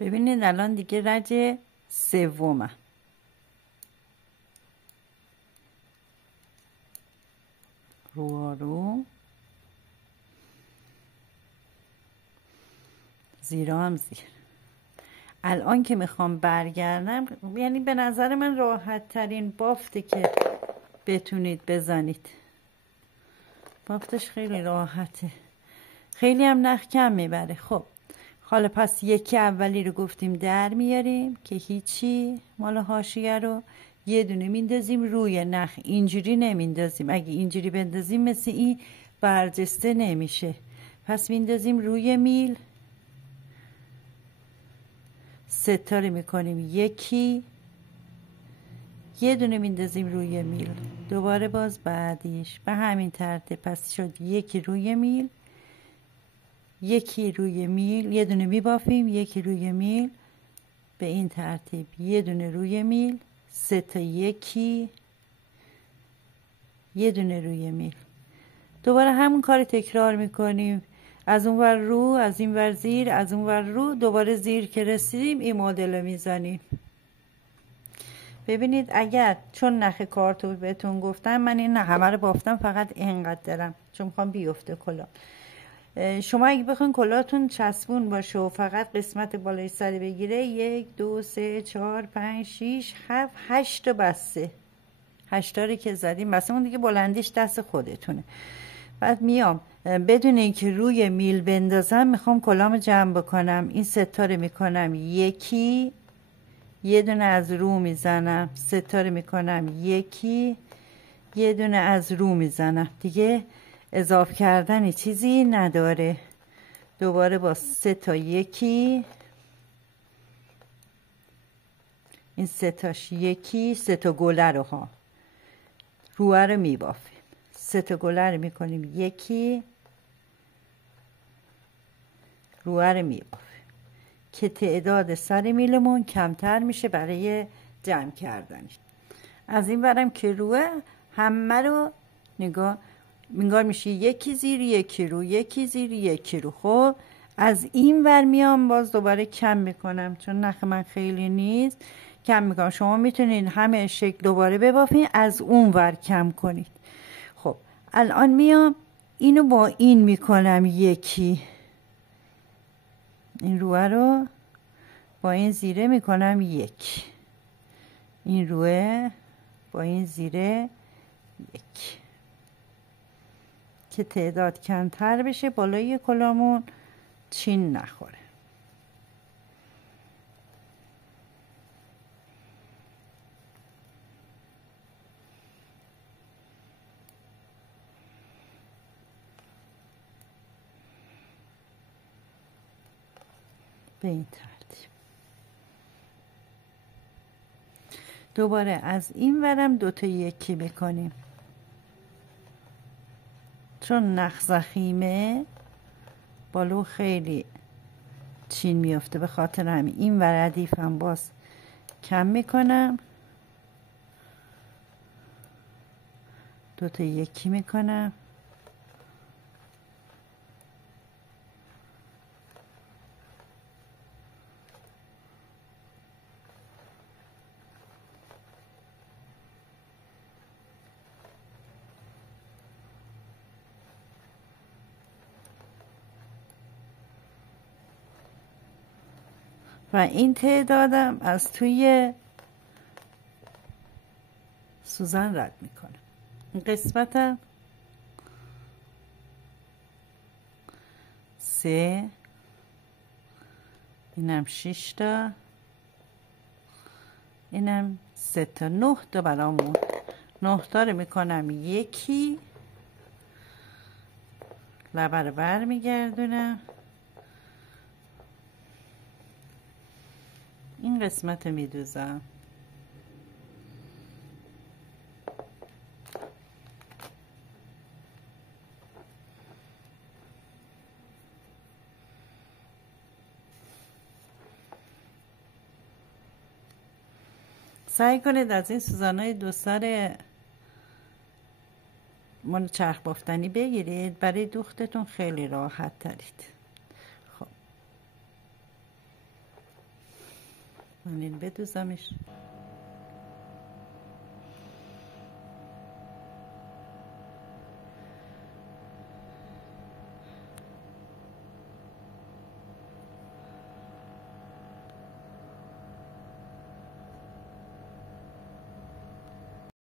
ببینید الان دیگه رج سومم. رو زیرا هم زیر. الان که میخوام برگردم، یعنی به نظر من راحت ترین بافته که بتونید بزنید. بافتش خیلی راحته، خیلی هم نخ کم میبره. خب حالا پس یکی اولی رو گفتیم در میاریم که هیچی، مال حاشیه رو یه دونه میندازیم روی نخ. اینجوری نمیندازیم، اگه اینجوری بندازیم مثل این برجسته نمیشه. پس میندازیم روی میل، ستاره میکنیم یکی، یه دونه میندازیم روی میل، دوباره باز بعدیش به همین ترتیب. پس شد یکی روی میل، یکی روی میل، یه دونه میبافیم، یکی روی میل، به این ترتیب یه دونه روی میل، سه تا یکی، یه دونه روی میل. دوباره همون کار تکرار میکنیم، از اون ور رو، از این ور زیر، از اون ور رو، دوباره زیر که رسیدیم این مدل رو میزنیم. ببینید اگر چون نخ کارتو بهتون گفتم، من این همه رو بافتم، فقط اینقدر دارم چون میخوام بیفته کلا. شما اگه بخواین کلاهتون چسبون باشه و فقط قسمت بالای سر بگیره، 1 2 3 4 5 6 7 8 تا بسته، 8 تا رو که زدیم بسته، اون دیگه بلندیش دست خودتونه. بعد میام بدون اینکه روی میل بندازم میخوام کلامو جمع بکنم. این ستاره میکنم یکی، یه دونه از رو میزنم، ستاره میکنم یکی، یه دونه از رو میزنم، دیگه اضافه کردن چیزی نداره. دوباره با سه تا یکی، این سه تاش یکی، سه تا گله رو ها روه رو میبافیم، سه تا گله رو میکنیم یکی، روه رو میبافیم که تعداد سر میلمون کمتر میشه برای جمع کردنش. از این برم که روه همه رو نگاه منگار میشه یکی زیر یکی رو، یکی زیر یکی رو. خب از این ور میام باز دوباره کم میکنم، چون نخ من خیلی نیست، کم میکنم. شما میتونید همه شکل دوباره ببافین، از اون ور کم کنید. خب الان میام اینو با این میکنم یکی، این روه رو با این زیره میکنم یک، این روه با این زیره یک، که تعداد کمتر بشه، بالای کلامون چین نخوره. به این ترتیب. دوباره از این ورم دوتا یکی میکنیم، چون نخ ضخیمه بالو خیلی چین میفته، به خاطر همین این ور ردیفم باز کم میکنم، دوتا یکی میکنم، و این تعدادم از توی سوزن رد میکنم. این قسمتم 3، اینم 6 تا، اینم 3 تا، 9 تا برامون. 9 تا رو میکنم یکی، لبه رو بر میگردونم، این قسمت رو میدوزم، سعی کنید از این سوزانای دو سر مال چرخ بافتنی بگیرید، برای دوختتون خیلی راحت ترید. خب کنین بدوزمش.